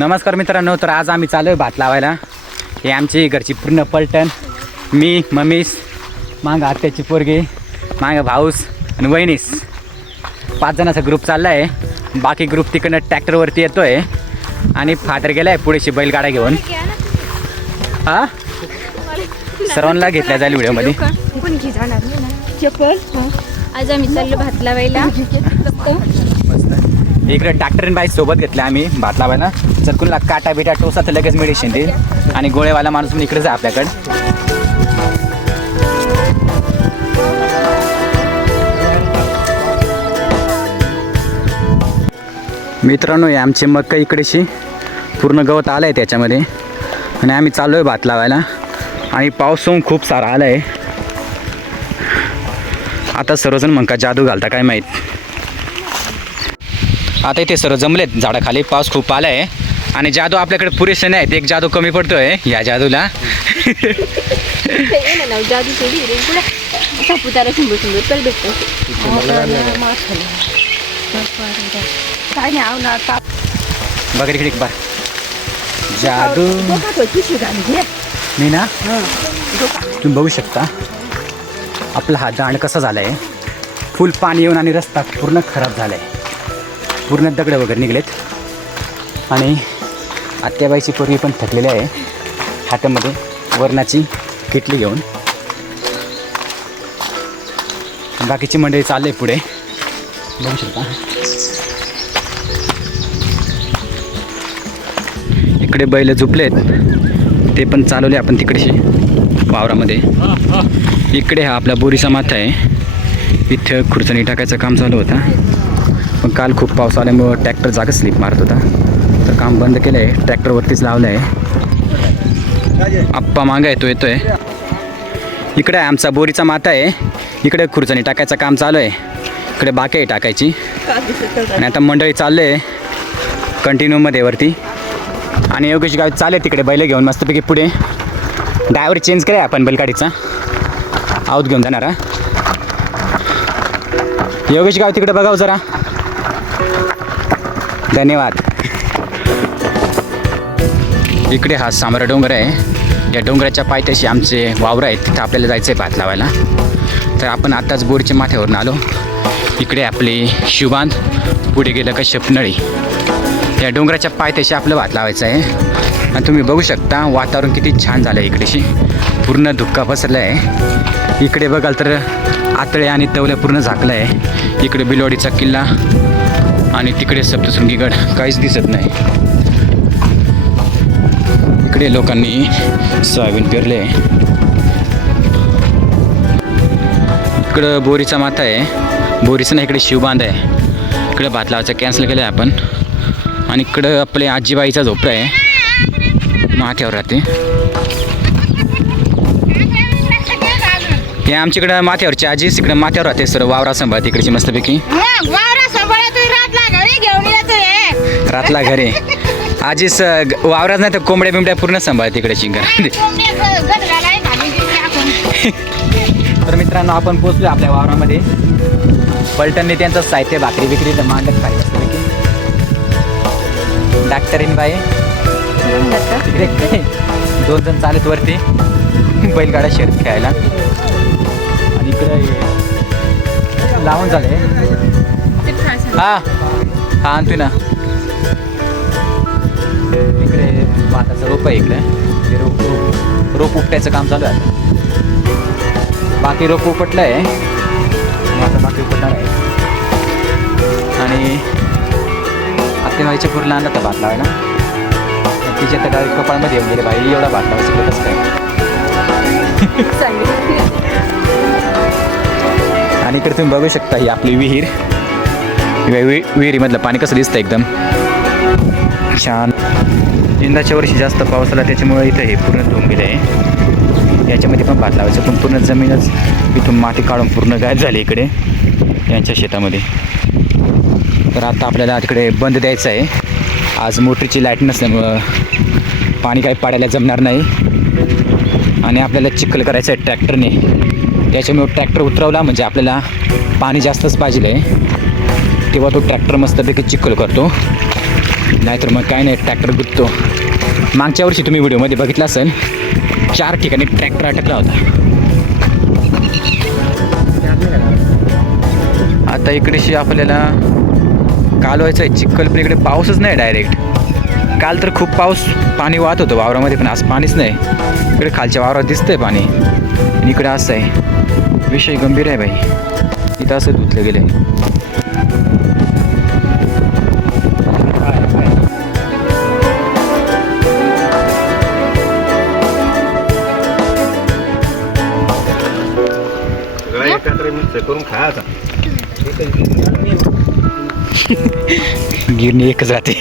नमस्कार मित्रांनो, तर आज आम्ही चालू आहे भात लावायला. हे आमची घरची पूर्ण पलटण, मी मम्मीस, मागं आत्याची पोरगी, मागं भाऊस आणि वहिनीस, 5 जणांचा ग्रुप चालला आहे. बाकी ग्रुप तिकडनं ट्रॅक्टरवरती येतो आहे आणि फादर गेला आहे पुढेशी बैलगाडा घेऊन. हां, सर्वांना घेतल्या जाईल व्हिडिओमध्ये. आज आम्ही चाललो भात लावायला. इकडे ट्रॅक्टर आणि बाईक सोबत घेतल्या आम्ही भात लावायला. जर कुणाला काटा बिटा टोसा तर लगेच मेडिसिन देईल. आणि गोळेवाला माणूस पण इकडेच आहे आपल्याकडे. मित्रांनो, हे आमची मक्का इकडेशी पूर्ण गवत आलं आहे त्याच्यामध्ये आणि आम्ही चाललो आहे भात लावायला. आणि पाऊस होऊन खूप सारा आला आहे. आता सर्वजण म्हणका जादू घालता काय माहीत. आता इथे सर्व जमलेत झाडाखाली. पाऊस खूप आला आहे आणि जादू आपल्याकडे पुरेसे नाहीत. एक जादू कमी पडतो आहे या जादूला. बघ इकडे एक बार जादू मी ना, तुम्ही बघू शकता आपला हा दांड कसा झाला आहे. फुल पाणी येऊन आणि रस्ता पूर्ण खराब झाला आहे. पूर्ण दगड वगैरे निघलेत. आणि आत्याबाईची पोरगी पण थकलेली आहे हातामध्ये वरणाची किटली घेऊन. बाकीची मंडळी चालले पुढे, बघू शकता. इकडे बैल झुपलेत, ते पण चालवले आपण तिकडेशी वावरामध्ये. इकडे हा आपला बोरीचा माथा आहे. इथं खुर्चणी टाकायचं काम चालू होतं, पण काल खूप पाऊस आल्यामुळं ट्रॅक्टर जागा स्लिप मारत होता, तर काम बंद केलं आहे. ट्रॅक्टरवरतीच लावलं आहे. आप्पा मागं येतो येतोय. इकडे आमचा बोरीचा माथा आहे. इकडे खुर्चणी टाकायचं काम चालू आहे. इकडे बाकी आहे टाकायची. आणि आता मंडळी चालले आहे कंटिन्यूमध्ये वरती. आणि योगेश गाव चालले तिकडे बैल घेऊन मस्तपैकी पुढे. ड्रायव्हर चेंज करूया आपण बैलगाडीचा, आऊत घेऊन जाणारा. योगेश गाव तिकडे बघाव जरा. धन्यवाद. इकडे हा सामरा डोंगर आहे. या डोंगराच्या पायथ्याशी आमचे वावर आहेत. तिथं आपल्याला जायचं आहे भात लावायला. तर आपण आत्ताच बोरीच्या माथ्यावरून आलो. इकडे आपली शिवबांध, पुढे गेलं का शपनळी. या डोंगराच्या पायथ्याशी आपलं भात लावायचं आहे. आणि तुम्ही बघू शकता वातावरण किती छान झालं आहे. इकडेशी पूर्ण धुक्का पसरला आहे. इकडे बघाल तर आतळे आणि तवल्या पूर्ण झाकलं आहे. इकडे बिलवाडीचा किल्ला आणि तिकडे सप्तशृंगीगड काहीच दिसत नाही. इकडे लोकांनी सोयाबीन पेरले. इकडं बोरीचा माथा आहे. बोरीचं ना इकडे शिवबांध आहे. इकडे भात लावायचं कॅन्सल केलं आहे आपण. आणि इकडं आपले आजीबाईचा झोपडा आहे, माथ्यावर राहते. हे आमच्याकडं माथ्यावरची आजी इकडे माथ्यावर राहते. सर वावरा सांभाळते इकडची मस्तपैकी. रातला घरे आजीच वावराच नाही तर कोंबड्या बिंबड्या पूर्ण सांभाळते इकडेची घर. तर मित्रांनो, आपण पोचलो आपल्या वावरामध्ये. पलटणने त्यांचं साहित्य भाकरी बिकरी मांडत खाली मस्तपैकी. डॉक्टरीन बाई तिकडे 2 जण चालत वरती बैलगाडा शर्यत खेळायला. आणि इकडे लावून झाले. हा हा आणतोय ना. इकडे भाताचं रोप आहे. इकडे रोप उपटायचं काम चालू आहे. बाकी रोप उपटलं आहे. आता बाकी उपटणार आहे. आणि आत्तेबाईच्या पूर्ण आणला तर भात लावायला. तिच्या तर डायरेक्ट कपाळमध्ये येऊन गेले, बाई एवढा भात लावायचं कसं काय. आणि इकडे तुम्ही बघू शकता ही आपली विहीर. विहिरीमधलं पाणी कसं दिसतं एकदम छान. यंदाच्या वर्षी जास्त पाऊस आला त्याच्यामुळे इथं हे पूर्ण धुवून गेले आहे. याच्यामध्ये पण भात लावायचं, पण पूर्ण जमीनच इथून माती काढून पूर्ण गायब झाली इकडे यांच्या शेतामध्ये. तर आता आपल्याला तिकडे बंद द्यायचं आहे. आज मोटरची लाईट नसल्यामुळं पाणी काही पाडायला जमणार नाही. आणि आपल्याला चिखल करायचं आहे ट्रॅक्टरने. त्याच्यामुळे ट्रॅक्टर उतरवला म्हणजे आपल्याला पाणी जास्तच पाहिजे आहे, तेव्हा तो ट्रॅक्टर मस्तपैकी चिखल करतो. नाहीतर मग काय नाही ट्रॅक्टर गुततो. मागच्या वर्षी तुम्ही व्हिडिओमध्ये बघितला असेल 4 ठिकाणी ट्रॅक्टर अटकला होता. आता इकडेशी आपल्याला कालवायचं आहे चिखल, पण इकडे पाऊसच नाही डायरेक्ट. काल तर खूप पाऊस पाणी वाहत होतं वावरामध्ये, पण आज पाणीच नाही. इकडे खालच्या वावरात दिसतंय पाणी आणि इकडे असं आहे. विषय गंभीर आहे बाई. इथं असं धुतलं गेलं आहे. एकत्र मिक्स करून खायचा. गिरणी एकच राहते.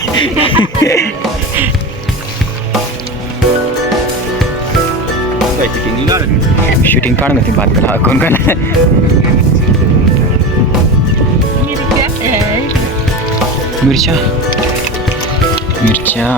शूटिंग काढ ना ती बात करा कोण का मिरच्या मिरच्या